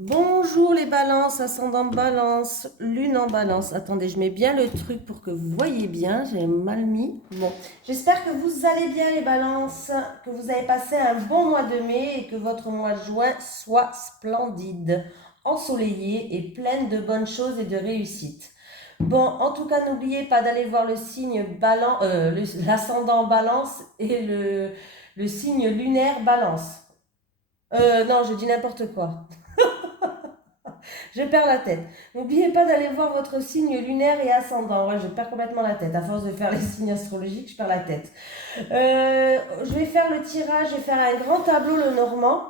Bonjour les balances, ascendant balance, lune en balance. Attendez, je mets bien le truc pour que vous voyez bien, j'ai mal mis. Bon, j'espère que vous allez bien les balances, que vous avez passé un bon mois de mai et que votre mois de juin soit splendide, ensoleillé et plein de bonnes choses et de réussite. Bon, en tout cas, n'oubliez pas d'aller voir le signe balance, l'ascendant balance et le signe lunaire balance. Non, je dis n'importe quoi. Je perds la tête. N'oubliez pas d'aller voir votre signe lunaire et ascendant. Ouais, je perds complètement la tête. À force de faire les signes astrologiques, je perds la tête. Je vais faire le tirage, je vais faire un grand tableau le normand.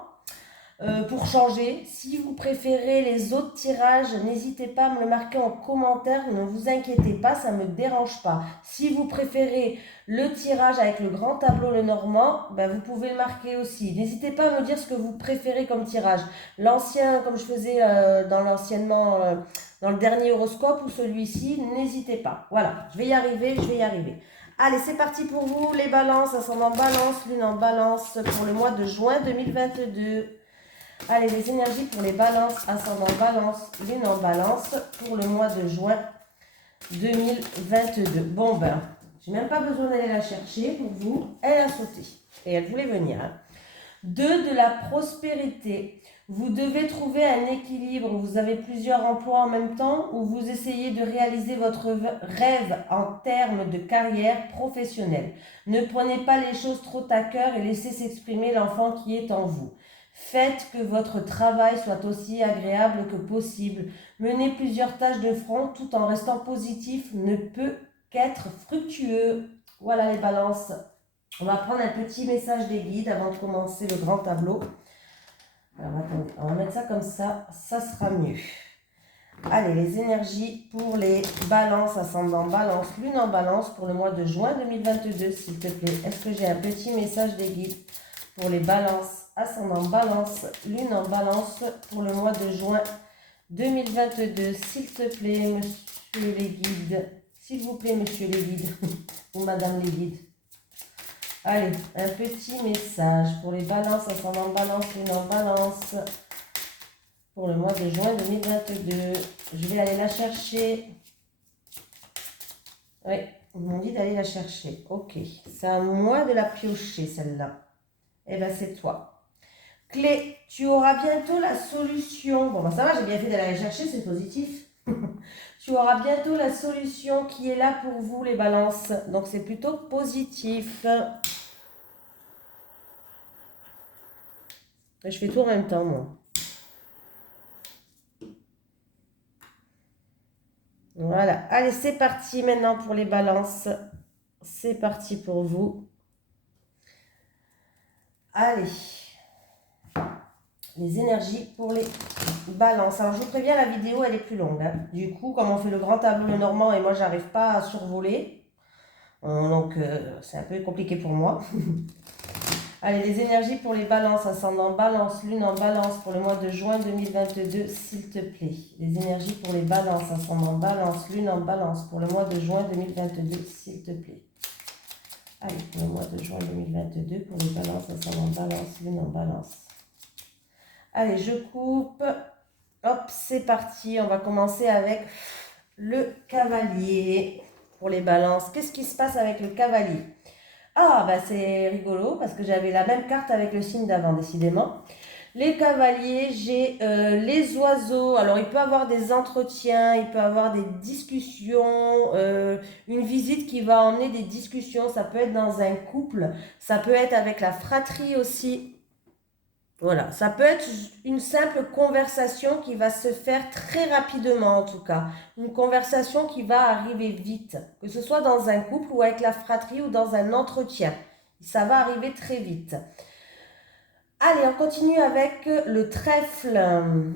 Pour changer. Si vous préférez les autres tirages, n'hésitez pas à me le marquer en commentaire. Ne vous inquiétez pas, ça ne me dérange pas. Si vous préférez le tirage avec le grand tableau le normand, ben vous pouvez le marquer aussi. N'hésitez pas à me dire ce que vous préférez comme tirage. L'ancien, comme je faisais dans le dernier horoscope ou celui-ci, n'hésitez pas. Voilà, je vais y arriver, je vais y arriver. Allez, c'est parti pour vous, les balances, ascendant balance, lune en balance, pour le mois de juin 2022. Allez, les énergies pour les balances, ascendant balance, lune en balance, pour le mois de juin 2022. Bon ben, j'ai même pas besoin d'aller la chercher pour vous. Elle a sauté et elle voulait venir. Hein. 2 de la prospérité. Vous devez trouver un équilibre. Vous avez plusieurs emplois en même temps ou vous essayez de réaliser votre rêve en termes de carrière professionnelle. Ne prenez pas les choses trop à cœur et laissez s'exprimer l'enfant qui est en vous. Faites que votre travail soit aussi agréable que possible. Mener plusieurs tâches de front tout en restant positif ne peut qu'être fructueux. Voilà les balances. On va prendre un petit message des guides avant de commencer le grand tableau. Alors attendez, on va mettre ça comme ça sera mieux. Allez, les énergies pour les balances, ascendant balance, lune en balance pour le mois de juin 2022, s'il te plaît. Est-ce que j'ai un petit message des guides pour les balances, ascendant balance, lune en balance pour le mois de juin 2022, s'il te plaît, monsieur les guides. S'il vous plaît, monsieur les guides, ou madame les guides. Allez, un petit message pour les balances, ascendant balance, lune en balance pour le mois de juin 2022. Je vais aller la chercher. Oui, ils m'ont dit d'aller la chercher. Ok, c'est à moi de la piocher celle-là. Eh bien, c'est toi. Clé, tu auras bientôt la solution. Bon, ben ça va, j'ai bien fait d'aller la chercher, c'est positif. Tu auras bientôt la solution qui est là pour vous, les balances. Donc, c'est plutôt positif. Je fais tout en même temps, moi. Voilà. Allez, c'est parti maintenant pour les balances. C'est parti pour vous. Allez. Les énergies pour les balances. Alors, je vous préviens, la vidéo, elle est plus longue. Hein. Du coup, comme on fait le grand tableau le normand et moi, j'arrive pas à survoler. Donc, c'est un peu compliqué pour moi. Allez, les énergies pour les balances, ascendant balance, lune en balance pour le mois de juin 2022, s'il te plaît. Les énergies pour les balances, ascendant balance, lune en balance pour le mois de juin 2022, s'il te plaît. Allez, pour le mois de juin 2022, pour les balances, ascendant balance, lune en balance. Allez, je coupe. Hop, c'est parti. On va commencer avec le cavalier pour les balances. Qu'est-ce qui se passe avec le cavalier? Ah, bah c'est rigolo parce que j'avais la même carte avec le signe d'avant, décidément. Les cavaliers, j'ai les oiseaux. Alors, il peut avoir des entretiens, il peut avoir des discussions, une visite qui va emmener des discussions. Ça peut être dans un couple, ça peut être avec la fratrie aussi. Voilà, ça peut être une simple conversation qui va se faire très rapidement en tout cas. Une conversation qui va arriver vite, que ce soit dans un couple ou avec la fratrie ou dans un entretien. Ça va arriver très vite. Allez, on continue avec le trèfle.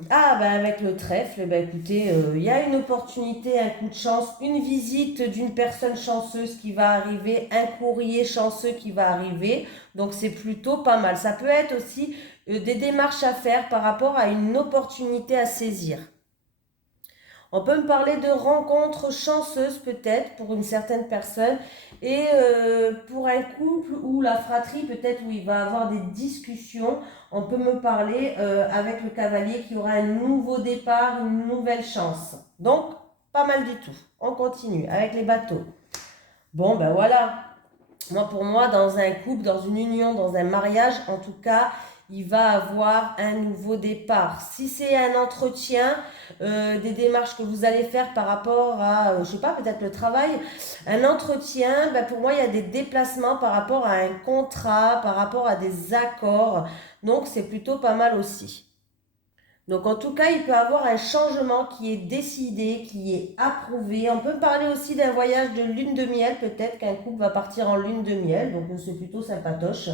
Ah, ben avec le trèfle, ben écoutez, il y a une opportunité, un coup de chance, une visite d'une personne chanceuse qui va arriver, un courrier chanceux qui va arriver. Donc, c'est plutôt pas mal. Ça peut être aussi des démarches à faire par rapport à une opportunité à saisir. On peut me parler de rencontres chanceuses peut-être pour une certaine personne et pour un couple ou la fratrie peut-être où il va avoir des discussions, on peut me parler avec le cavalier qui aura un nouveau départ, une nouvelle chance. Donc, pas mal du tout. On continue avec les bateaux. Bon, ben voilà. Moi, pour moi, dans un couple, dans une union, dans un mariage, en tout cas, il va avoir un nouveau départ. Si c'est un entretien, des démarches que vous allez faire par rapport à, je sais pas, peut-être le travail, un entretien, ben pour moi, il y a des déplacements par rapport à un contrat, par rapport à des accords. Donc, c'est plutôt pas mal aussi. Donc en tout cas, il peut y avoir un changement qui est décidé, qui est approuvé. On peut parler aussi d'un voyage de lune de miel, peut-être qu'un couple va partir en lune de miel, donc c'est plutôt sympatoche.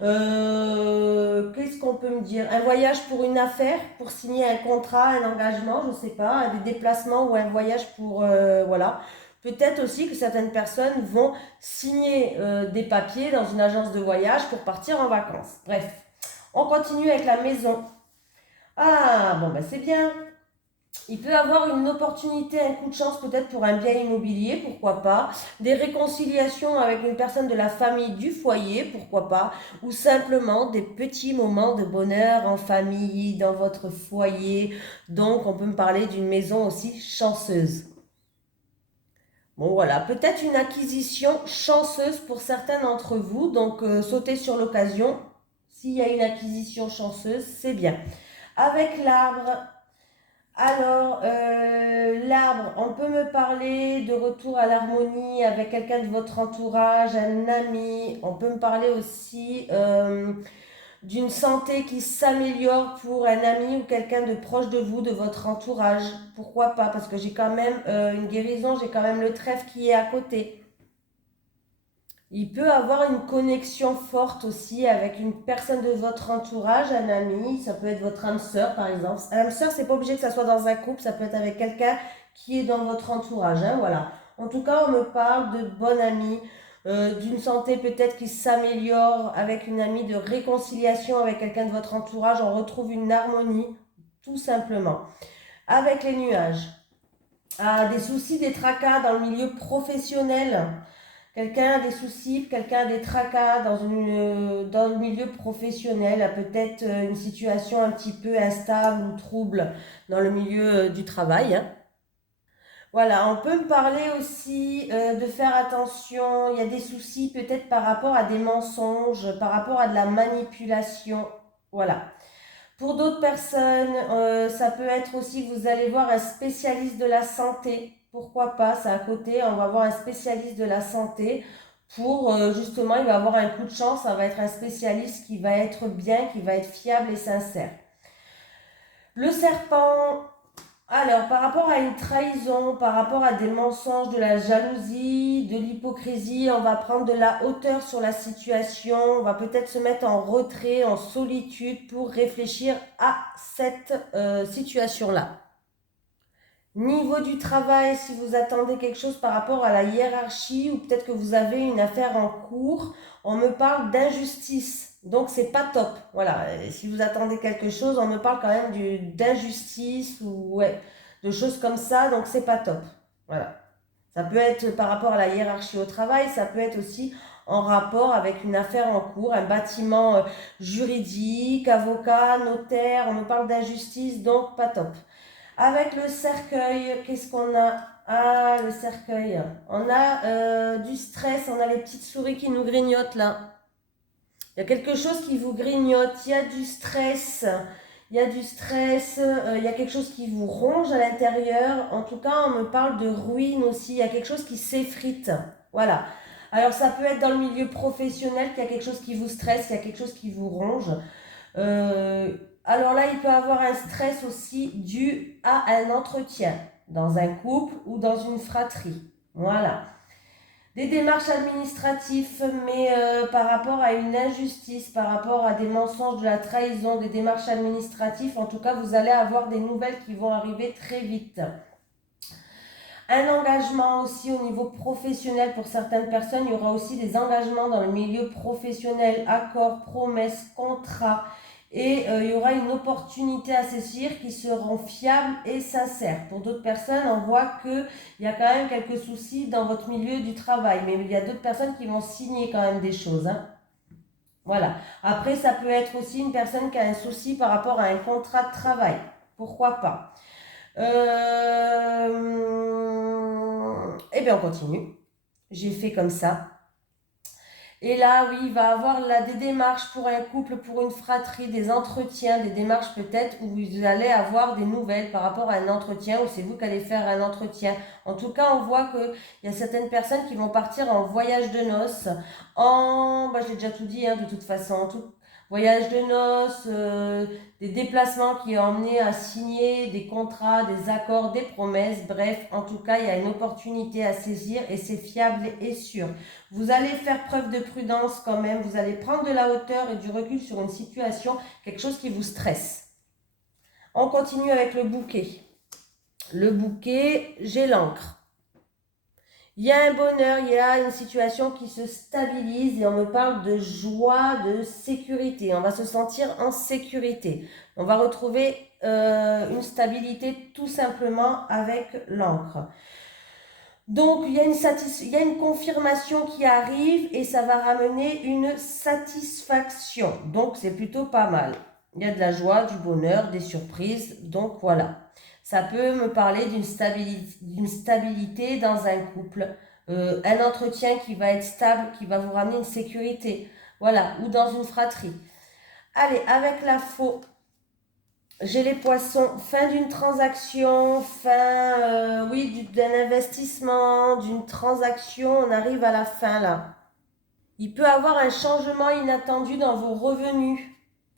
Qu'est-ce qu'on peut me dire? Un voyage pour une affaire, pour signer un contrat, un engagement, je ne sais pas, des déplacements ou un voyage pour... voilà. Peut-être aussi que certaines personnes vont signer des papiers dans une agence de voyage pour partir en vacances. Bref, on continue avec la maison. Ah, bon, ben c'est bien. Il peut avoir une opportunité, un coup de chance peut-être pour un bien immobilier, pourquoi pas. Des réconciliations avec une personne de la famille du foyer, pourquoi pas. Ou simplement des petits moments de bonheur en famille, dans votre foyer. Donc, on peut me parler d'une maison aussi chanceuse. Bon, voilà, peut-être une acquisition chanceuse pour certains d'entre vous. Donc, sautez sur l'occasion. S'il y a une acquisition chanceuse, c'est bien. Avec l'arbre, alors, l'arbre, on peut me parler de retour à l'harmonie avec quelqu'un de votre entourage, un ami. On peut me parler aussi d'une santé qui s'améliore pour un ami ou quelqu'un de proche de vous, de votre entourage. Pourquoi pas? Parce que j'ai quand même une guérison, j'ai quand même le trèfle qui est à côté. Il peut avoir une connexion forte aussi avec une personne de votre entourage, un ami, ça peut être votre âme sœur par exemple. Âme sœur, c'est pas obligé que ça soit dans un couple, ça peut être avec quelqu'un qui est dans votre entourage, hein, voilà. En tout cas, on me parle de bonne amie, d'une santé peut-être qui s'améliore avec une amie, de réconciliation avec quelqu'un de votre entourage, on retrouve une harmonie, tout simplement. Avec les nuages, ah, des soucis, des tracas dans le milieu professionnel. Quelqu'un a des soucis, quelqu'un a des tracas dans le milieu professionnel, a peut-être une situation un petit peu instable ou trouble dans le milieu du travail, hein. Voilà, on peut me parler aussi de faire attention, il y a des soucis peut-être par rapport à des mensonges, par rapport à de la manipulation, voilà. Pour d'autres personnes, ça peut être aussi que vous allez voir un spécialiste de la santé. Pourquoi pas, c'est à côté, on va voir un spécialiste de la santé pour justement, il va avoir un coup de chance, ça va être un spécialiste qui va être bien, qui va être fiable et sincère. Le serpent, alors par rapport à une trahison, par rapport à des mensonges, de la jalousie, de l'hypocrisie, on va prendre de la hauteur sur la situation, on va peut-être se mettre en retrait, en solitude pour réfléchir à cette situation-là. Niveau du travail, si vous attendez quelque chose par rapport à la hiérarchie ou peut-être que vous avez une affaire en cours, on me parle d'injustice. Donc c'est pas top. Voilà, si vous attendez quelque chose, on me parle quand même d'injustice ou ouais, de choses comme ça, donc c'est pas top. Voilà. Ça peut être par rapport à la hiérarchie au travail, ça peut être aussi en rapport avec une affaire en cours, un bâtiment juridique, avocat, notaire, on me parle d'injustice, donc pas top. Avec le cercueil, qu'est-ce qu'on a? Ah, le cercueil. On a du stress, on a les petites souris qui nous grignotent là. Il y a quelque chose qui vous grignote, il y a du stress, il y a du stress, il y a quelque chose qui vous ronge à l'intérieur. En tout cas, on me parle de ruine aussi, il y a quelque chose qui s'effrite. Voilà. Alors ça peut être dans le milieu professionnel qu'il y a quelque chose qui vous stresse, il y a quelque chose qui vous ronge. Euh, alors là, il peut avoir un stress aussi dû à un entretien dans un couple ou dans une fratrie. Voilà. Des démarches administratives, mais par rapport à une injustice, par rapport à des mensonges, de la trahison, des démarches administratives, en tout cas, vous allez avoir des nouvelles qui vont arriver très vite. Un engagement aussi au niveau professionnel pour certaines personnes, il y aura aussi des engagements dans le milieu professionnel, accords, promesses, contrats. Et il y aura une opportunité à saisir qui seront fiables et sincères. Pour d'autres personnes, on voit qu'il y a quand même quelques soucis dans votre milieu du travail, mais il y a d'autres personnes qui vont signer quand même des choses, hein. Voilà. Après, ça peut être aussi une personne qui a un souci par rapport à un contrat de travail. Pourquoi pas? Eh bien, on continue. J'ai fait comme ça. Et là, oui, il va avoir là des démarches pour un couple, pour une fratrie, des entretiens, des démarches peut-être où vous allez avoir des nouvelles par rapport à un entretien, ou c'est vous qui allez faire un entretien. En tout cas, on voit qu'il y a certaines personnes qui vont partir en voyage de noces, je l'ai déjà tout dit, hein, de toute façon, en tout voyage de noces, des déplacements qui ont emmené à signer des contrats, des accords, des promesses, bref, en tout cas, il y a une opportunité à saisir et c'est fiable et sûr. Vous allez faire preuve de prudence quand même, vous allez prendre de la hauteur et du recul sur une situation, quelque chose qui vous stresse. On continue avec le bouquet. Le bouquet, j'ai l'encre. Il y a un bonheur, il y a une situation qui se stabilise et on me parle de joie, de sécurité. On va se sentir en sécurité. On va retrouver une stabilité tout simplement avec l'encre. Donc, il y a une confirmation qui arrive et ça va ramener une satisfaction. Donc, c'est plutôt pas mal. Il y a de la joie, du bonheur, des surprises. Donc, voilà. Ça peut me parler d'une stabilité dans un couple. Un entretien qui va être stable, qui va vous ramener une sécurité. Voilà. Ou dans une fratrie. Allez, avec la faux. J'ai les poissons, fin d'une transaction, d'un investissement, d'une transaction, on arrive à la fin là. Il peut y avoir un changement inattendu dans vos revenus.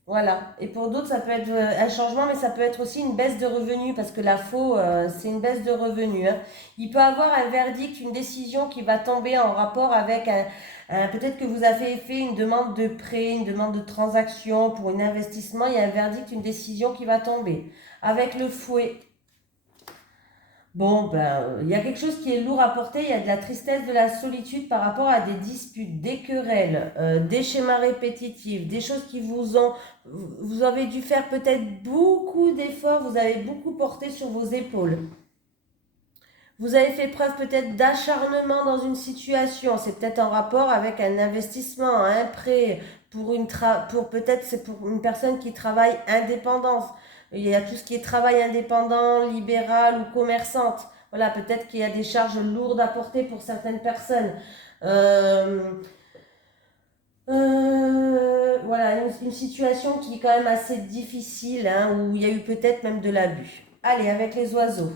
Voilà. Et pour d'autres, ça peut être un changement, mais ça peut être aussi une baisse de revenus, parce que la faux, c'est une baisse de revenus, hein. Il peut y avoir un verdict, une décision qui va tomber en rapport avec peut-être que vous avez fait une demande de prêt, une demande de transaction pour un investissement, il y a un verdict, une décision qui va tomber. Avec le fouet. Bon, il y a quelque chose qui est lourd à porter, il y a de la tristesse, de la solitude par rapport à des disputes, des querelles, des schémas répétitifs, des choses qui vous avez dû faire peut-être beaucoup d'efforts, vous avez beaucoup porté sur vos épaules. Vous avez fait preuve peut-être d'acharnement dans une situation, c'est peut-être en rapport avec un investissement, un prêt, peut-être c'est pour une personne qui travaille indépendance. Il y a tout ce qui est travail indépendant, libéral ou commerçante. Voilà, peut-être qu'il y a des charges lourdes à porter pour certaines personnes. Voilà, une situation qui est quand même assez difficile, hein, où il y a eu peut-être même de l'abus. Allez, avec les oiseaux.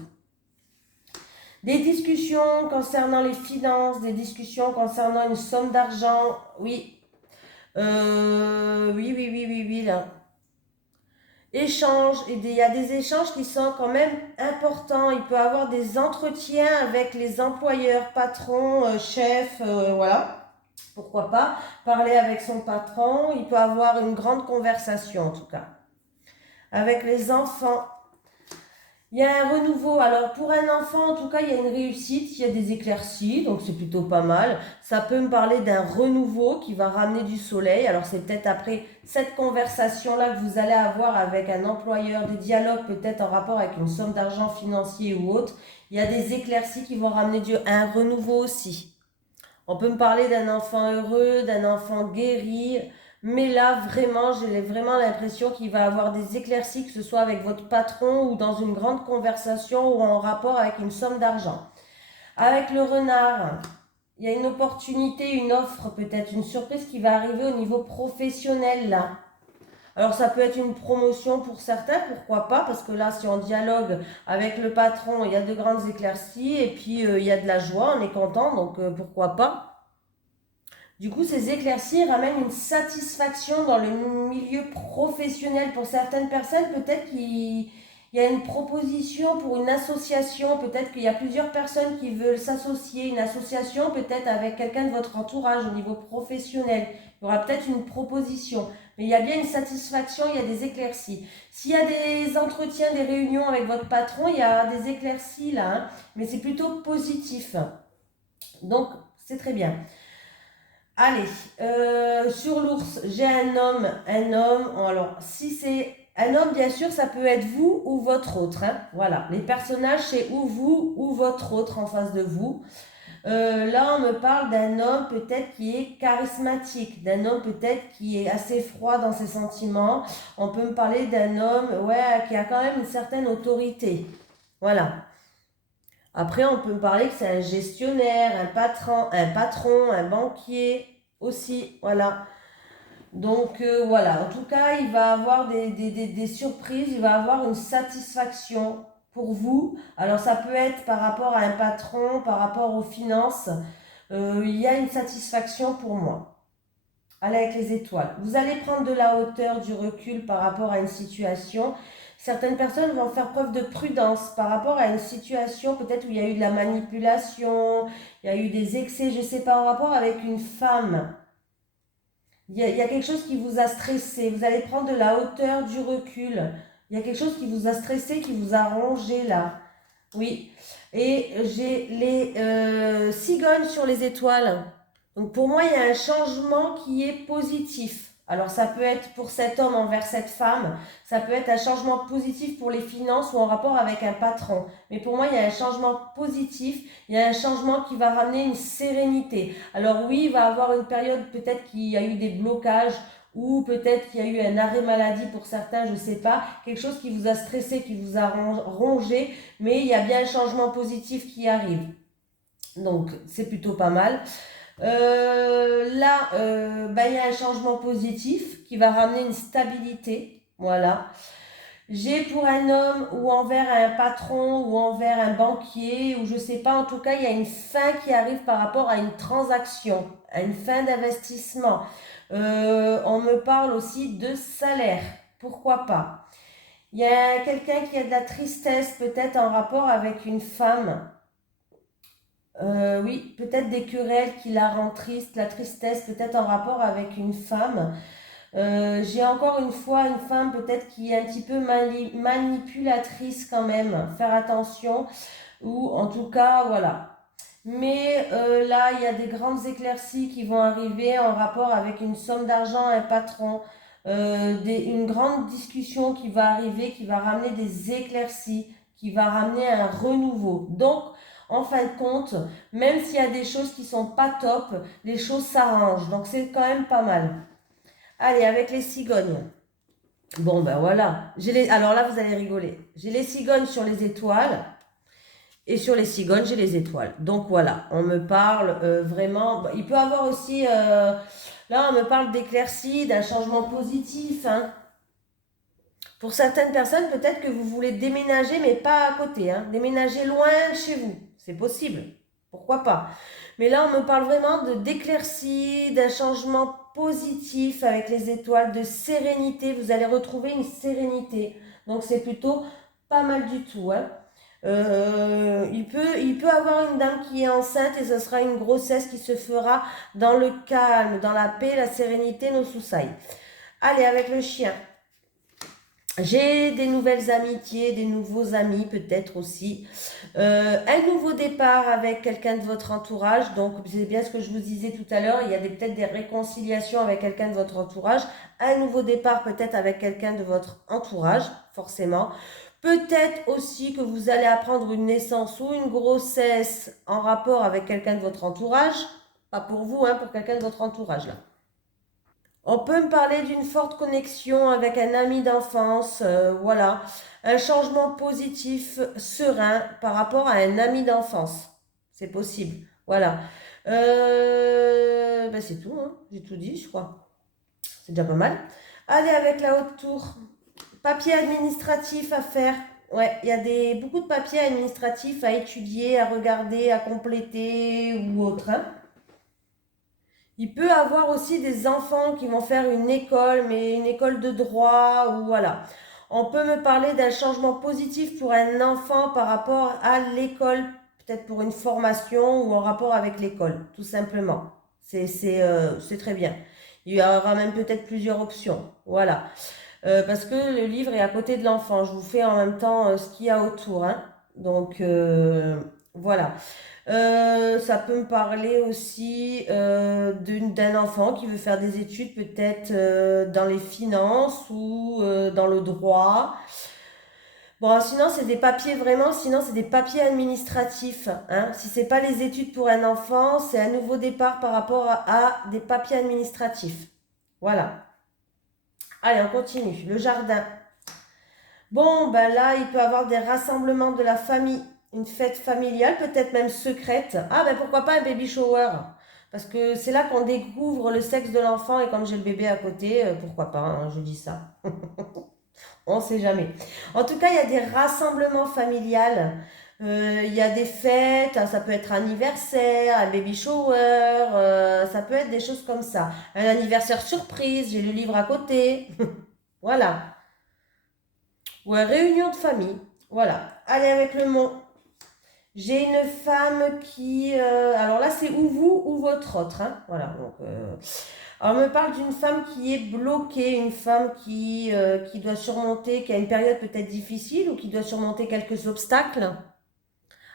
Des discussions concernant les finances, des discussions concernant une somme d'argent, oui. Oui, là. Échanges, il y a des échanges qui sont quand même importants. Il peut y avoir des entretiens avec les employeurs, patrons, chefs, voilà. Pourquoi pas parler avec son patron, il peut avoir une grande conversation en tout cas. Avec les enfants, il y a un renouveau. Alors pour un enfant, en tout cas, il y a une réussite, il y a des éclaircies, donc c'est plutôt pas mal. Ça peut me parler d'un renouveau qui va ramener du soleil. Alors c'est peut-être après cette conversation-là que vous allez avoir avec un employeur, des dialogues peut-être en rapport avec une somme d'argent financier ou autre. Il y a des éclaircies qui vont ramener un renouveau aussi. On peut me parler d'un enfant heureux, d'un enfant guéri. Mais là, vraiment, j'ai vraiment l'impression qu'il va avoir des éclaircies, que ce soit avec votre patron ou dans une grande conversation ou en rapport avec une somme d'argent. Avec le renard, il y a une opportunité, une offre, peut-être une surprise qui va arriver au niveau professionnel là. Alors ça peut être une promotion pour certains, pourquoi pas, parce que là, si on dialogue avec le patron, il y a de grandes éclaircies et puis il y a de la joie, on est content, donc pourquoi pas. Du coup, ces éclaircies ramènent une satisfaction dans le milieu professionnel. Pour certaines personnes, peut-être qu'il y a une proposition pour une association, peut-être qu'il y a plusieurs personnes qui veulent s'associer, une association peut-être avec quelqu'un de votre entourage au niveau professionnel. Il y aura peut-être une proposition, mais il y a bien une satisfaction, il y a des éclaircies. S'il y a des entretiens, des réunions avec votre patron, il y a des éclaircies là, hein, mais c'est plutôt positif. Donc, c'est très bien. Allez, sur l'ours, j'ai un homme, un homme. Alors, si c'est un homme, bien sûr, ça peut être vous ou votre autre, hein. Voilà, les personnages, c'est ou vous ou votre autre en face de vous. Là, on me parle d'un homme peut-être qui est charismatique, d'un homme peut-être qui est assez froid dans ses sentiments. On peut me parler d'un homme, ouais, qui a quand même une certaine autorité. Voilà. Après, on peut me parler que c'est un gestionnaire, un patron, un banquier aussi. Voilà. Donc voilà, en tout cas, il va avoir des surprises, il va avoir une satisfaction pour vous. Alors ça peut être par rapport à un patron, par rapport aux finances. Il y a une satisfaction pour moi. Allez avec les étoiles. Vous allez prendre de la hauteur, du recul par rapport à une situation. Certaines personnes vont faire preuve de prudence par rapport à une situation peut-être où il y a eu de la manipulation, il y a eu des excès, je ne sais pas, en rapport avec une femme. Il y a quelque chose qui vous a stressé. Vous allez prendre de la hauteur, du recul. Il y a quelque chose qui vous a stressé, qui vous a rongé là. Oui. Et j'ai les cigognes sur les étoiles. Donc pour moi, il y a un changement qui est positif. Alors ça peut être pour cet homme envers cette femme, ça peut être un changement positif pour les finances ou en rapport avec un patron. Mais pour moi, il y a un changement positif, il y a un changement qui va ramener une sérénité. Alors oui, il va y avoir une période peut-être qu'il y a eu des blocages ou peut-être qu'il y a eu un arrêt maladie pour certains, je ne sais pas, quelque chose qui vous a stressé, qui vous a rongé, mais il y a bien un changement positif qui arrive. Donc c'est plutôt pas mal. Là, il y a un changement positif qui va ramener une stabilité. Voilà. J'ai pour un homme ou envers un patron ou envers un banquier ou je sais pas, en tout cas, il y a une fin qui arrive par rapport à une transaction, à une fin d'investissement. On me parle aussi de salaire. Pourquoi pas? Il y a quelqu'un qui a de la tristesse peut-être en rapport avec une femme. Oui, peut-être des querelles qui la rendent triste, la tristesse peut-être en rapport avec une femme. J'ai encore une fois une femme peut-être qui est un petit peu manipulatrice quand même. Faire attention, ou en tout cas, voilà. Mais là, il y a des grandes éclaircies qui vont arriver en rapport avec une somme d'argent, un patron, une grande discussion qui va arriver, qui va ramener des éclaircies, qui va ramener un renouveau. Donc, en fin de compte, même s'il y a des choses qui sont pas top, les choses s'arrangent. Donc, c'est quand même pas mal. Allez, avec les cigognes. Bon, ben voilà. Alors là, vous allez rigoler. J'ai les cigognes sur les étoiles. Et sur les cigognes, j'ai les étoiles. Donc voilà, on me parle vraiment. Il peut y avoir aussi. Là, on me parle d'éclaircie, d'un changement positif, hein. Pour certaines personnes, peut-être que vous voulez déménager, mais pas à côté, hein. Déménager loin de chez vous. C'est possible. Pourquoi pas? Mais là, on me parle vraiment d'éclaircie, d'un changement positif avec les étoiles, de sérénité. Vous allez retrouver une sérénité. Donc c'est plutôt pas mal du tout, hein. Il peut avoir une dame qui est enceinte et ce sera une grossesse qui se fera dans le calme, dans la paix, la sérénité, nos soussailles. Allez, avec le chien. J'ai des nouvelles amitiés, des nouveaux amis peut-être aussi. Un nouveau départ avec quelqu'un de votre entourage. Donc, c'est bien ce que je vous disais tout à l'heure. Il y a peut-être des réconciliations avec quelqu'un de votre entourage. Un nouveau départ peut-être avec quelqu'un de votre entourage, forcément. Peut-être aussi que vous allez apprendre une naissance ou une grossesse en rapport avec quelqu'un de votre entourage. Pas pour vous, hein, pour quelqu'un de votre entourage là. On peut me parler d'une forte connexion avec un ami d'enfance, voilà. Un changement positif, serein par rapport à un ami d'enfance. C'est possible, voilà. C'est tout, hein. J'ai tout dit, je crois. C'est déjà pas mal. Allez, avec la haute tour. Papier administratif à faire. Ouais, il y a beaucoup de papiers administratifs à étudier, à regarder, à compléter ou autre, hein. Il peut avoir aussi des enfants qui vont faire une école, mais une école de droit, ou voilà. On peut me parler d'un changement positif pour un enfant par rapport à l'école, peut-être pour une formation ou en rapport avec l'école, tout simplement. C'est très bien. Il y aura même peut-être plusieurs options. Voilà. Parce que le livre est à côté de l'enfant. Je vous fais en même temps ce qu'il y a autour, hein. Donc, Voilà. Ça peut me parler aussi d'un enfant qui veut faire des études peut-être dans les finances ou dans le droit. Bon, sinon c'est des papiers vraiment, sinon c'est des papiers administratifs, hein. Si c'est pas les études pour un enfant, c'est un nouveau départ par rapport à des papiers administratifs. Voilà. Allez, on continue. Le jardin. Bon, ben là, il peut y avoir des rassemblements de la famille, une fête familiale, peut-être même secrète. Ah, ben pourquoi pas un baby shower? Parce que c'est là qu'on découvre le sexe de l'enfant et comme j'ai le bébé à côté, pourquoi pas, hein, je dis ça. On ne sait jamais. En tout cas, il y a des rassemblements familiales. Il y a des fêtes, ça peut être anniversaire, un baby shower, ça peut être des choses comme ça. Un anniversaire surprise, j'ai le livre à côté. Voilà. Ou une réunion de famille. Voilà. Allez avec le mot. J'ai une femme qui... alors là, c'est ou vous ou votre autre, hein. Voilà. Donc, alors, on me parle d'une femme qui est bloquée, une femme qui doit surmonter, qui a une période peut-être difficile ou qui doit surmonter quelques obstacles.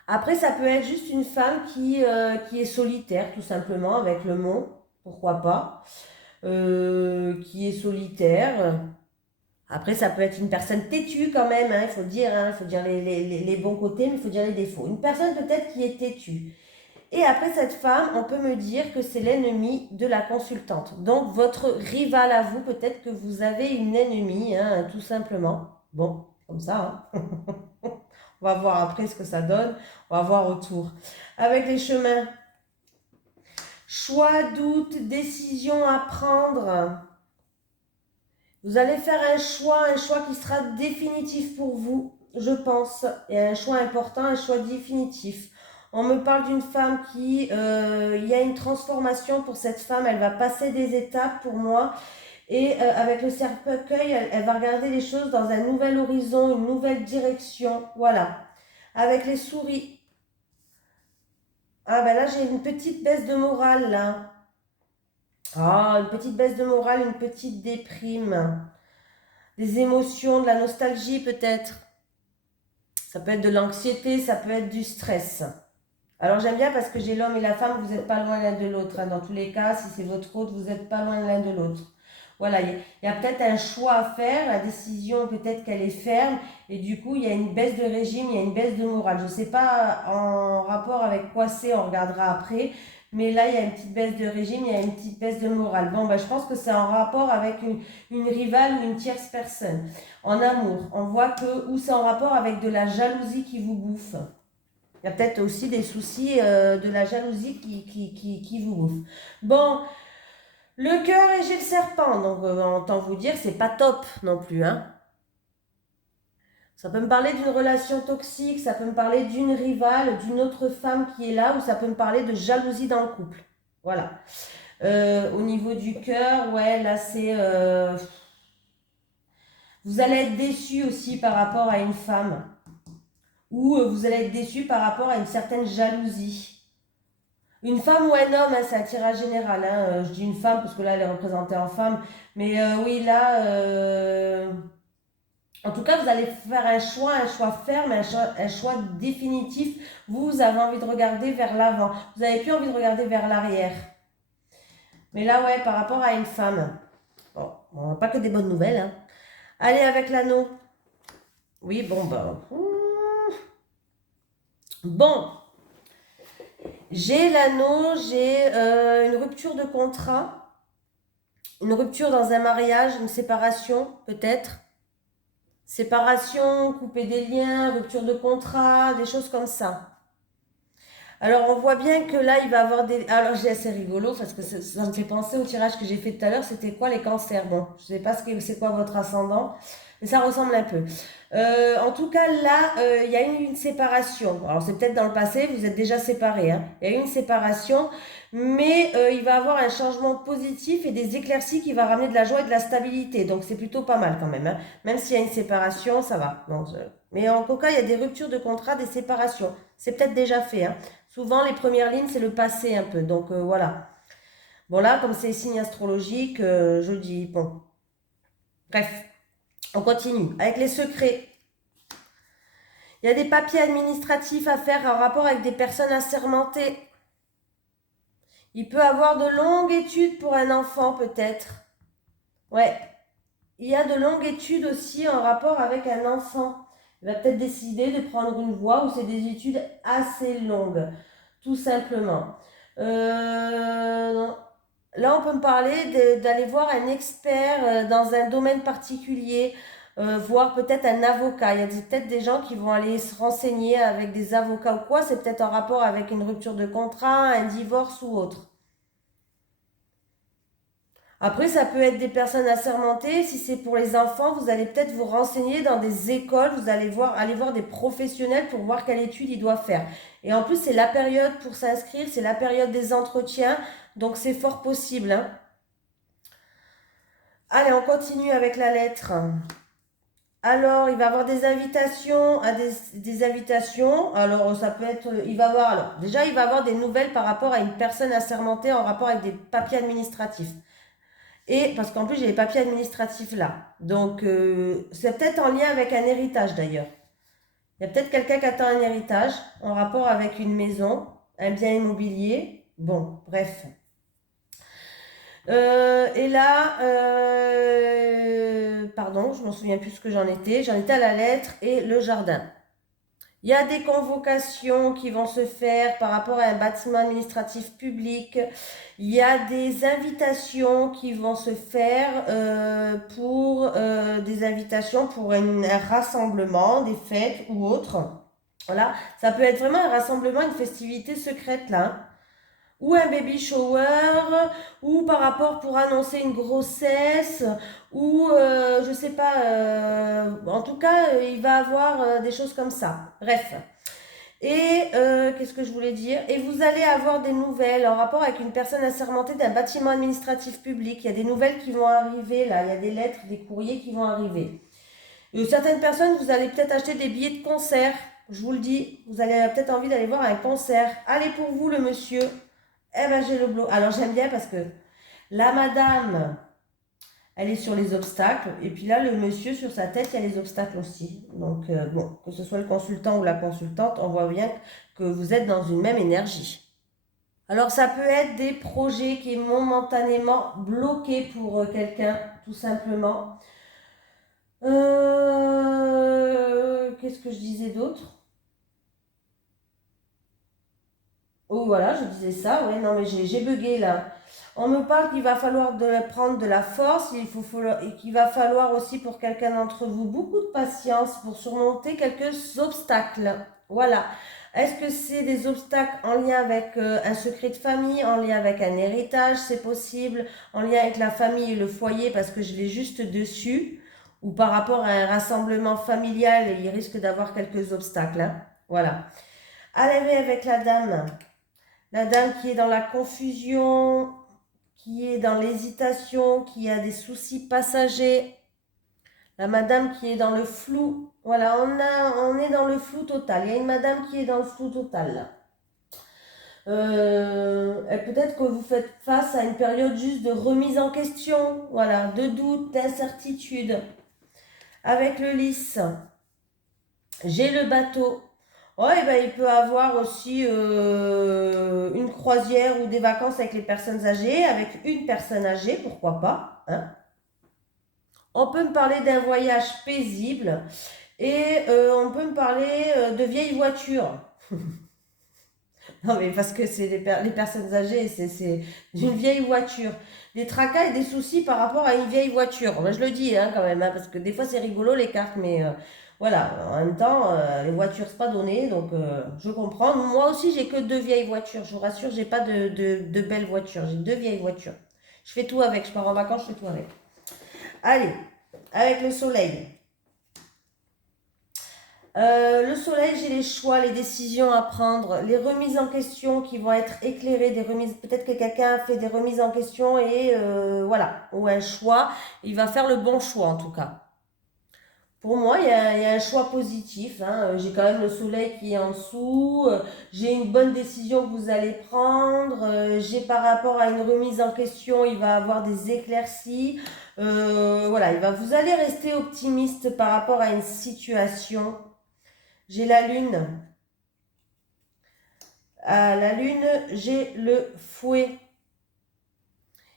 Après, ça peut être juste une femme qui est solitaire, tout simplement, avec le mot. Pourquoi pas. Qui est solitaire. Après, ça peut être une personne têtue quand même, hein, il faut dire les bons côtés, mais il faut dire les défauts. Une personne peut-être qui est têtue. Et après cette femme, on peut me dire que c'est l'ennemi de la consultante. Donc, votre rival à vous, peut-être que vous avez une ennemie, hein, tout simplement. Bon, comme ça, hein. On va voir après ce que ça donne. On va voir autour. Avec les chemins. Choix, doute, décision à prendre. Vous allez faire un choix qui sera définitif pour vous, je pense, et un choix important, un choix définitif. On me parle d'une femme il y a une transformation pour cette femme, elle va passer des étapes pour moi, et avec le cercueil, elle va regarder les choses dans un nouvel horizon, une nouvelle direction, voilà. Avec les souris, ah ben là j'ai une petite baisse de morale là. Ah, une petite baisse de morale, une petite déprime. Des émotions, de la nostalgie peut-être. Ça peut être de l'anxiété, ça peut être du stress. Alors j'aime bien parce que j'ai l'homme et la femme, vous n'êtes pas loin l'un de l'autre, hein. Dans tous les cas, si c'est votre hôte, vous n'êtes pas loin l'un de l'autre. Voilà, il y a peut-être un choix à faire, la décision peut-être qu'elle est ferme, et du coup il y a une baisse de régime, il y a une baisse de morale. Je ne sais pas en rapport avec quoi c'est, on regardera après, mais là il y a une petite baisse de régime, il y a une petite baisse de morale. Bon, ben, je pense que c'est en rapport avec une rivale ou une tierce personne. En amour, on voit que, ou c'est en rapport avec de la jalousie qui vous bouffe. Il y a peut-être aussi des soucis de la jalousie qui vous bouffe. Bon, le cœur et j'ai le serpent, donc autant vous dire, c'est pas top non plus, hein. Ça peut me parler d'une relation toxique, ça peut me parler d'une rivale, d'une autre femme qui est là, ou ça peut me parler de jalousie dans le couple. Voilà. Au niveau du cœur, ouais, là c'est... vous allez être déçu aussi par rapport à une femme, ou vous allez être déçu par rapport à une certaine jalousie. Une femme ou un homme, hein, c'est un tirage général, hein. Je dis une femme parce que là, elle est représentée en femme. Mais oui, là, en tout cas, vous allez faire un choix ferme, un choix définitif. Vous avez envie de regarder vers l'avant. Vous n'avez plus envie de regarder vers l'arrière. Mais là, ouais, par rapport à une femme. Bon, on n'a pas que des bonnes nouvelles, hein. Allez, avec l'anneau. Oui, bon, ben. Bon, j'ai l'anneau, j'ai une rupture de contrat. Une rupture dans un mariage, une séparation peut-être. Séparation, couper des liens, rupture de contrat, des choses comme ça. Alors on voit bien que là il va avoir des... Alors c'est assez rigolo parce que ça me fait penser au tirage que j'ai fait tout à l'heure, c'était quoi les cancers? Bon, je ne sais pas c'est quoi votre ascendant, mais ça ressemble un peu. En tout cas là, il y a une séparation. Alors c'est peut-être dans le passé, vous êtes déjà séparés, hein. Il y a eu une séparation, mais il va avoir un changement positif et des éclaircies qui va ramener de la joie et de la stabilité. Donc c'est plutôt pas mal quand même, hein. Même s'il y a une séparation, ça va. Donc, mais en tout cas, il y a des ruptures de contrat, des séparations. C'est peut-être déjà fait, hein. Souvent, les premières lignes, c'est le passé un peu. Donc, voilà. Bon, là, comme c'est signe astrologique, je dis, bon. Bref, on continue. Avec les secrets. Il y a des papiers administratifs à faire en rapport avec des personnes assermentées. Il peut avoir de longues études pour un enfant, peut-être. Ouais. Il y a de longues études aussi en rapport avec un enfant. Il va peut-être décider de prendre une voie où c'est des études assez longues, tout simplement. Là, on peut me parler d'aller voir un expert dans un domaine particulier, voir peut-être un avocat. Il y a peut-être des gens qui vont aller se renseigner avec des avocats ou quoi. C'est peut-être en rapport avec une rupture de contrat, un divorce ou autre. Après, ça peut être des personnes assermentées. Si c'est pour les enfants, vous allez peut-être vous renseigner dans des écoles. Vous allez aller voir des professionnels pour voir quelle étude ils doivent faire. Et en plus, c'est la période pour s'inscrire, c'est la période des entretiens. Donc, c'est fort possible, hein. Allez, on continue avec la lettre. Alors, il va avoir des invitations à des invitations. Alors, ça peut être, il va avoir, alors, déjà, il va avoir des nouvelles par rapport à une personne assermentée en rapport avec des papiers administratifs. Et parce qu'en plus, j'ai les papiers administratifs là. Donc, c'est peut-être en lien avec un héritage d'ailleurs. Il y a peut-être quelqu'un qui attend un héritage en rapport avec une maison, un bien immobilier. Bon, bref. Et là, pardon, je m'en souviens plus ce que j'en étais. J'en étais à la lettre et le jardin. Il y a des convocations qui vont se faire par rapport à un bâtiment administratif public. Il y a des invitations qui vont se faire pour des invitations pour un rassemblement, des fêtes ou autres. Voilà, ça peut être vraiment un rassemblement, une festivité secrète là, hein. Ou un baby shower, ou par rapport pour annoncer une grossesse, ou je sais pas, en tout cas, il va avoir des choses comme ça. Bref. Et qu'est-ce que je voulais dire? Et vous allez avoir des nouvelles en rapport avec une personne assermentée d'un bâtiment administratif public. Il y a des nouvelles qui vont arriver là, il y a des lettres, des courriers qui vont arriver. Certaines personnes, vous allez peut-être acheter des billets de concert. Je vous le dis, vous avez peut-être envie d'aller voir un concert. Allez pour vous, le monsieur. Eh ben, j'ai le bloc. Alors, j'aime bien parce que la madame, elle est sur les obstacles. Et puis là, le monsieur, sur sa tête, il y a les obstacles aussi. Donc, bon, que ce soit le consultant ou la consultante, on voit bien que vous êtes dans une même énergie. Alors, ça peut être des projets qui est momentanément bloqués pour quelqu'un, tout simplement. Qu'est-ce que je disais d'autre? Oh, voilà, je disais ça. Ouais, non, mais j'ai bugué là. On me parle qu'il va falloir prendre de la force, et qu'il va falloir aussi pour quelqu'un d'entre vous beaucoup de patience pour surmonter quelques obstacles. Voilà. Est-ce que c'est des obstacles en lien avec un secret de famille, en lien avec un héritage, c'est possible, en lien avec la famille et le foyer parce que je l'ai juste dessus, ou par rapport à un rassemblement familial et il risque d'avoir quelques obstacles, hein. Voilà. Allez avec la dame. La dame qui est dans la confusion, qui est dans l'hésitation, qui a des soucis passagers. La madame qui est dans le flou. Voilà, on est dans le flou total. Il y a une madame qui est dans le flou total là. Peut-être que vous faites face à une période juste de remise en question, voilà, de doute, d'incertitude. Avec le lys, j'ai le bateau. Ouais, ben, il peut avoir aussi une croisière ou des vacances avec les personnes âgées, avec une personne âgée, pourquoi pas, hein. On peut me parler d'un voyage paisible et on peut me parler de vieilles voitures. Non, mais parce que c'est les personnes âgées, c'est une vieille voiture. Des tracas et des soucis par rapport à une vieille voiture. Moi, je le dis hein, quand même, hein, parce que des fois c'est rigolo les cartes, mais voilà, en même temps, les voitures, c'est pas donné, donc je comprends. Moi aussi, j'ai que deux vieilles voitures. Je vous rassure, j'ai pas de belles voitures. J'ai deux vieilles voitures. Je fais tout avec. Je pars en vacances, je fais tout avec. Allez, avec le soleil. Le soleil, j'ai les choix, les décisions à prendre, les remises en question qui vont être éclairées, des remises. Peut-être que quelqu'un a fait des remises en question et voilà, ou un choix. Il va faire le bon choix en tout cas. Pour moi, il y a un choix positif, hein. J'ai quand même le soleil qui est en dessous. J'ai une bonne décision que vous allez prendre. J'ai par rapport à une remise en question, il va avoir des éclaircies. Voilà, vous allez rester optimiste par rapport à une situation. j'ai la lune. À la lune, j'ai le fouet.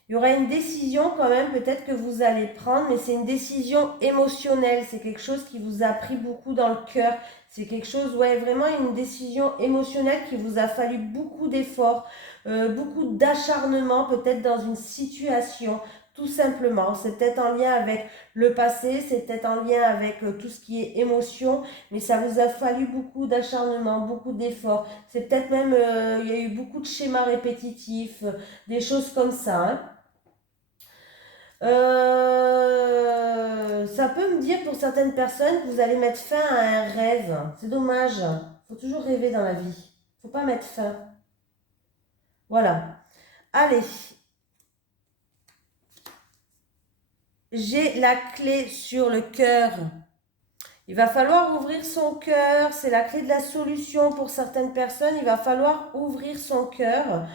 Il y aura une décision quand même, peut-être que vous allez prendre, mais c'est une décision émotionnelle. C'est quelque chose qui vous a pris beaucoup dans le cœur. C'est quelque chose, ouais, vraiment une décision émotionnelle qui vous a fallu beaucoup d'efforts, beaucoup d'acharnement peut-être dans une situation, tout simplement. C'est peut-être en lien avec le passé, c'est peut-être en lien avec tout ce qui est émotion, mais ça vous a fallu beaucoup d'acharnement, beaucoup d'efforts. C'est peut-être même, il y a eu beaucoup de schémas répétitifs, des choses comme ça, hein. Ça peut me dire pour certaines personnes que vous allez mettre fin à un rêve. C'est dommage. Il faut toujours rêver dans la vie. Il ne faut pas mettre fin. Voilà. Allez. J'ai la clé sur le cœur. Il va falloir ouvrir son cœur. C'est la clé de la solution pour certaines personnes. Il va falloir ouvrir son cœur.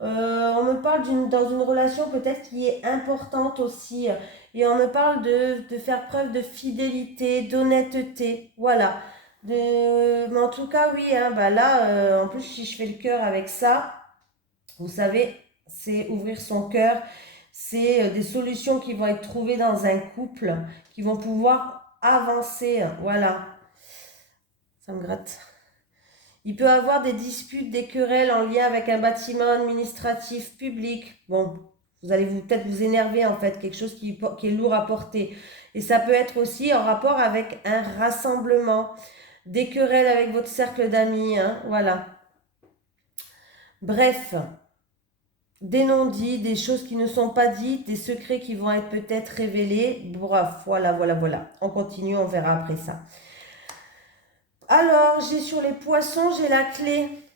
On me parle dans une relation peut-être qui est importante aussi. Et on me parle de faire preuve de fidélité, d'honnêteté. Voilà. Mais en tout cas, oui, hein, bah là, en plus, si je fais le cœur avec ça, vous savez, c'est ouvrir son cœur. C'est des solutions qui vont être trouvées dans un couple, qui vont pouvoir avancer. Voilà. Ça me gratte. Il peut avoir des disputes, des querelles en lien avec un bâtiment administratif public. Bon, vous allez peut-être vous énerver en fait, quelque chose qui est lourd à porter. Et ça peut être aussi en rapport avec un rassemblement, des querelles avec votre cercle d'amis, hein, voilà. Bref, des non-dits, des choses qui ne sont pas dites, des secrets qui vont être peut-être révélés. Bref, voilà. On continue, on verra après ça. Alors, j'ai sur les poissons, j'ai la clé.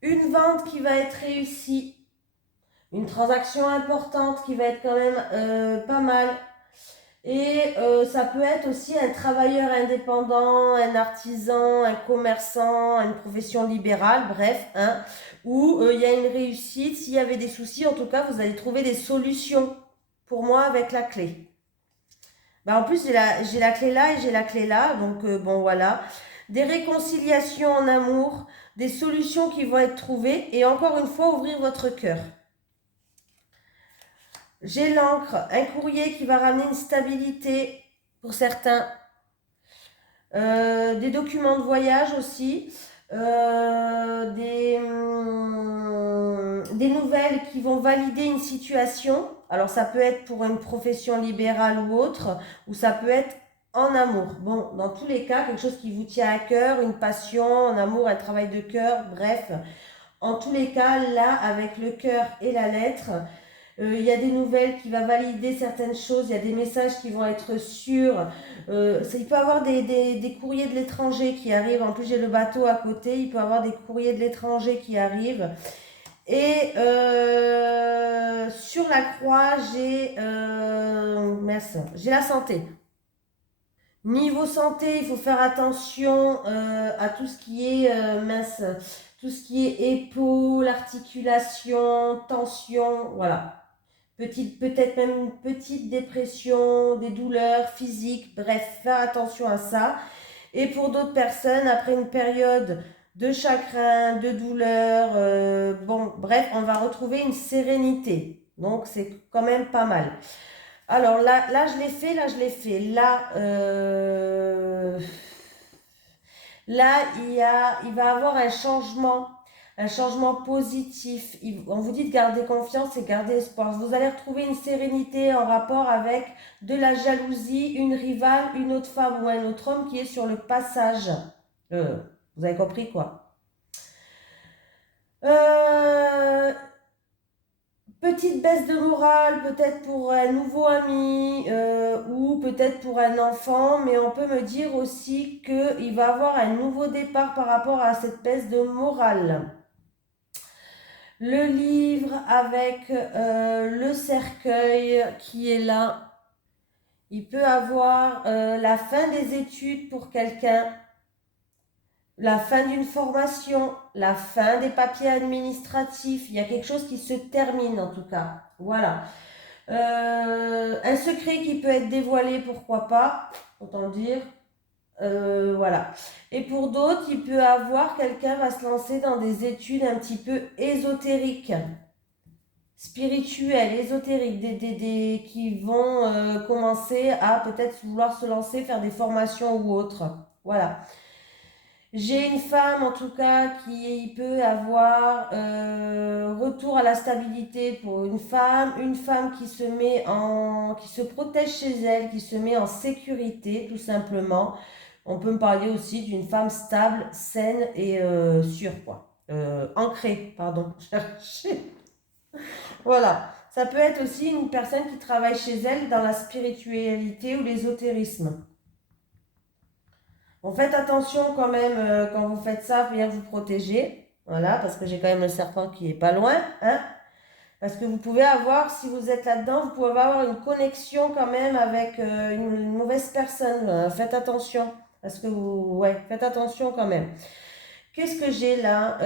Une vente qui va être réussie. Une transaction importante qui va être quand même pas mal. Et ça peut être aussi un travailleur indépendant, un artisan, un commerçant, une profession libérale, bref, hein, où il y a une réussite. S'il y avait des soucis, en tout cas, vous allez trouver des solutions pour moi avec la clé. Bah, en plus, j'ai la clé là et j'ai la clé là, donc bon voilà. Des réconciliations en amour, des solutions qui vont être trouvées et encore une fois, ouvrir votre cœur. J'ai l'encre, un courrier qui va ramener une stabilité pour certains. Des documents de voyage aussi. Des nouvelles qui vont valider une situation. Alors ça peut être pour une profession libérale ou autre, ou ça peut être en amour. Bon, dans tous les cas, quelque chose qui vous tient à cœur, une passion, un amour, un travail de cœur, bref. En tous les cas, là, avec le cœur et la lettre, il y a des nouvelles qui vont valider certaines choses, il y a des messages qui vont être sûrs. Il peut y avoir des courriers de l'étranger qui arrivent. En plus, j'ai le bateau à côté, il peut y avoir des courriers de l'étranger qui arrivent. Et sur la croix, j'ai la santé. Niveau santé, il faut faire attention à tout ce qui est tout ce qui est épaules, articulation, tension, voilà. Peut-être même une petite dépression, des douleurs physiques, bref, faire attention à ça. Et pour d'autres personnes, après une période de chagrin, de douleur, bon, bref, on va retrouver une sérénité. Donc, c'est quand même pas mal. Alors là, je l'ai fait, là, je l'ai fait. Là, il va avoir un changement positif. On vous dit de garder confiance et garder espoir. Vous allez retrouver une sérénité en rapport avec de la jalousie, une rivale, une autre femme ou un autre homme qui est sur le passage. Vous avez compris quoi? Petite baisse de morale, peut-être pour un nouveau ami ou peut-être pour un enfant, mais on peut me dire aussi qu'il va avoir un nouveau départ par rapport à cette baisse de morale. Le livre avec le cercueil qui est là. Il peut avoir la fin des études pour quelqu'un, la fin d'une formation, la fin des papiers administratifs. Il y a quelque chose qui se termine en tout cas. Voilà. Un secret qui peut être dévoilé, pourquoi pas, autant le dire. Voilà. Et pour d'autres, il peut avoir, quelqu'un va se lancer dans des études un petit peu ésotériques, spirituelles, ésotériques, qui vont commencer à peut-être vouloir se lancer, faire des formations ou autres. Voilà. J'ai une femme en tout cas qui peut avoir retour à la stabilité pour une femme qui se met qui se protège chez elle, qui se met en sécurité tout simplement. On peut me parler aussi d'une femme stable, saine et sûre quoi. Ancrée, pardon. Voilà. Ça peut être aussi une personne qui travaille chez elle dans la spiritualité ou l'ésotérisme. Bon, faites attention quand même quand vous faites ça, bien vous protéger. Voilà, parce que j'ai quand même le serpent qui est pas loin. Hein, parce que vous pouvez avoir, si vous êtes là-dedans, vous pouvez avoir une connexion quand même avec une mauvaise personne. Faites attention. Parce que vous. Ouais, faites attention quand même. Qu'est-ce que j'ai là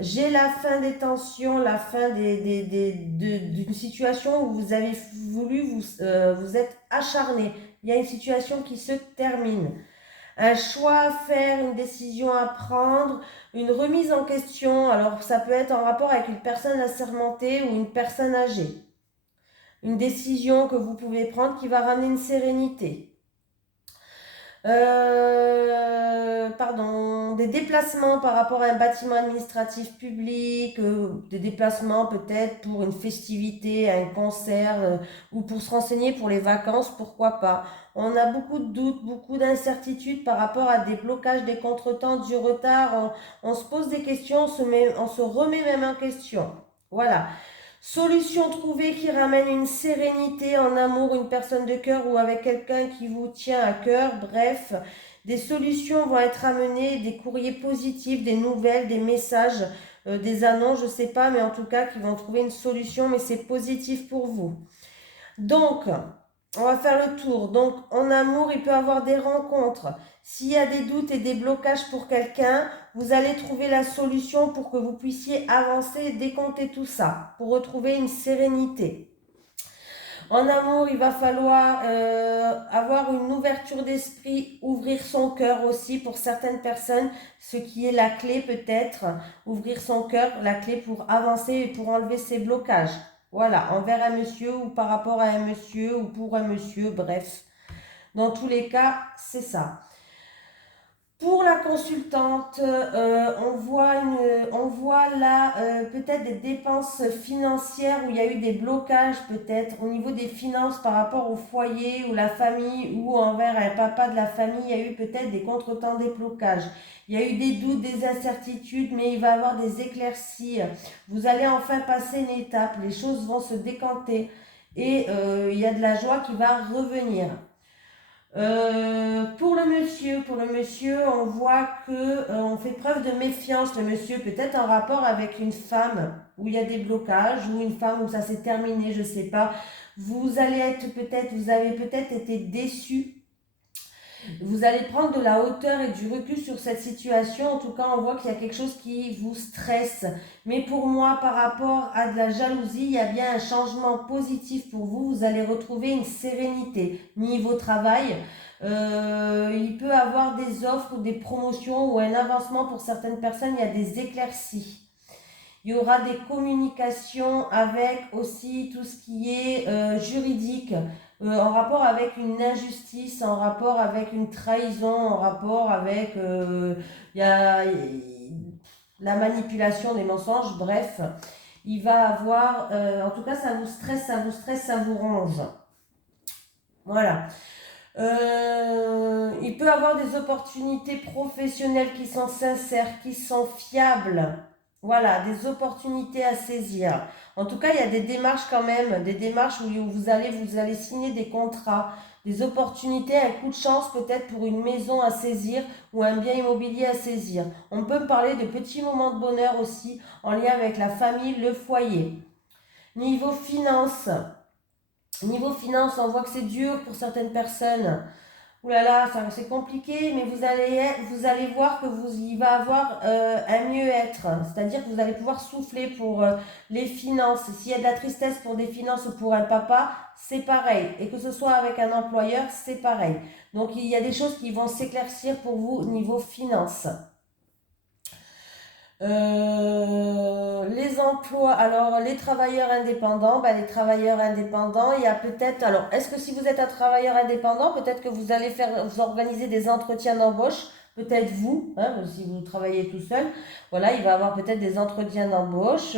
j'ai la fin des tensions, la fin d'une situation où vous avez voulu, vous êtes acharné. Il y a une situation qui se termine. Un choix à faire, une décision à prendre, une remise en question. Alors ça peut être en rapport avec une personne assermentée ou une personne âgée. Une décision que vous pouvez prendre qui va ramener une sérénité. Pardon, des déplacements par rapport à un bâtiment administratif public, des déplacements peut-être pour une festivité, un concert, ou pour se renseigner pour les vacances, pourquoi pas. On a beaucoup de doutes, beaucoup d'incertitudes par rapport à des blocages, des contretemps, du retard. On se pose des questions, on se remet même en question. Voilà. Solution trouvée qui ramène une sérénité en amour, une personne de cœur ou avec quelqu'un qui vous tient à cœur. Bref, des solutions vont être amenées, des courriers positifs, des nouvelles, des messages, des annonces, je ne sais pas, mais en tout cas qui vont trouver une solution, mais c'est positif pour vous. Donc, on va faire le tour. Donc, en amour, il peut y avoir des rencontres. S'il y a des doutes et des blocages pour quelqu'un, vous allez trouver la solution pour que vous puissiez avancer et décompter tout ça, pour retrouver une sérénité. En amour, il va falloir avoir une ouverture d'esprit, ouvrir son cœur aussi pour certaines personnes, ce qui est la clé peut-être, ouvrir son cœur, la clé pour avancer et pour enlever ses blocages. Voilà, envers un monsieur ou par rapport à un monsieur ou pour un monsieur, bref. Dans tous les cas, c'est ça. Pour la consultante, on voit là peut-être des dépenses financières où il y a eu des blocages peut-être au niveau des finances par rapport au foyer ou la famille ou envers un papa de la famille, il y a eu peut-être des contretemps, des blocages. Il y a eu des doutes, des incertitudes, mais il va y avoir des éclaircies. Vous allez enfin passer une étape, les choses vont se décanter et il y a de la joie qui va revenir. Pour le monsieur, on voit que on fait preuve de méfiance. Le monsieur peut-être en rapport avec une femme où il y a des blocages ou une femme où ça s'est terminé, je sais pas. Vous avez peut-être été déçu. Vous allez prendre de la hauteur et du recul sur cette situation. En tout cas, on voit qu'il y a quelque chose qui vous stresse. Mais pour moi, par rapport à de la jalousie, il y a bien un changement positif pour vous. Vous allez retrouver une sérénité. Niveau travail, il peut avoir des offres ou des promotions ou un avancement pour certaines personnes. Il y a des éclaircies. Il y aura des communications avec aussi tout ce qui est juridique, en rapport avec une injustice, en rapport avec une trahison, en rapport avec il y a, la manipulation des mensonges, bref. Il va avoir, en tout cas ça vous stresse, ça vous ronge. Voilà. Il peut avoir des opportunités professionnelles qui sont sincères, qui sont fiables. Voilà, des opportunités à saisir. En tout cas, il y a des démarches quand même, des démarches où vous allez signer des contrats, des opportunités, un coup de chance peut-être pour une maison à saisir ou un bien immobilier à saisir. On peut me parler de petits moments de bonheur aussi en lien avec la famille, le foyer. Niveau finance, on voit que c'est dur pour certaines personnes. Ouh là là, c'est compliqué, mais vous allez voir que il va avoir un mieux-être. C'est-à-dire que vous allez pouvoir souffler pour les finances. S'il y a de la tristesse pour des finances ou pour un papa, c'est pareil. Et que ce soit avec un employeur, c'est pareil. Donc il y a des choses qui vont s'éclaircir pour vous au niveau finances. Les emplois, alors les travailleurs indépendants, les travailleurs indépendants, il y a peut-être, alors est-ce que si vous êtes un travailleur indépendant, peut-être que vous allez vous organiser des entretiens d'embauche, peut-être vous, hein, si vous travaillez tout seul, voilà, il va y avoir peut-être des entretiens d'embauche,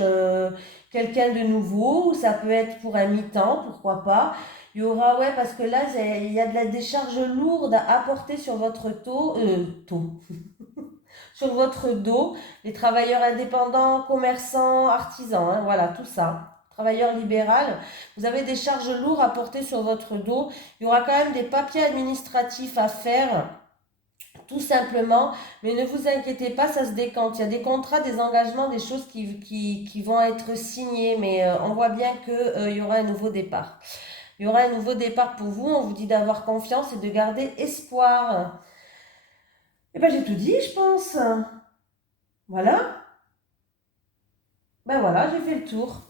quelqu'un de nouveau, ça peut être pour un mi-temps, pourquoi pas. Il y aura, ouais, parce que là, il y a des charges lourdes à apporter sur votre sur votre dos, les travailleurs indépendants, commerçants, artisans, hein, voilà, tout ça. Travailleurs libéral, vous avez des charges lourdes à porter sur votre dos. Il y aura quand même des papiers administratifs à faire, tout simplement. Mais ne vous inquiétez pas, ça se décante. Il y a des contrats, des engagements, des choses qui vont être signées. Mais on voit bien qu'il y aura un nouveau départ. Il y aura un nouveau départ pour vous. On vous dit d'avoir confiance et de garder espoir. Et ben j'ai tout dit, je pense. Voilà. Ben voilà, j'ai fait le tour.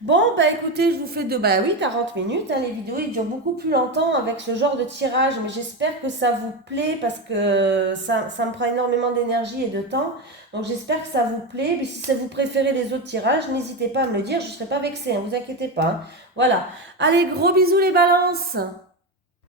Bon, bah écoutez, je vous fais bah oui, 40 minutes, hein, les vidéos, ils durent beaucoup plus longtemps avec ce genre de tirage, mais j'espère que ça vous plaît parce que ça me prend énormément d'énergie et de temps. Donc j'espère que ça vous plaît. Mais si ça vous préférez les autres tirages, n'hésitez pas à me le dire, je ne serai pas vexée, ne vous inquiétez pas, hein. Voilà. Allez, gros bisous les balances!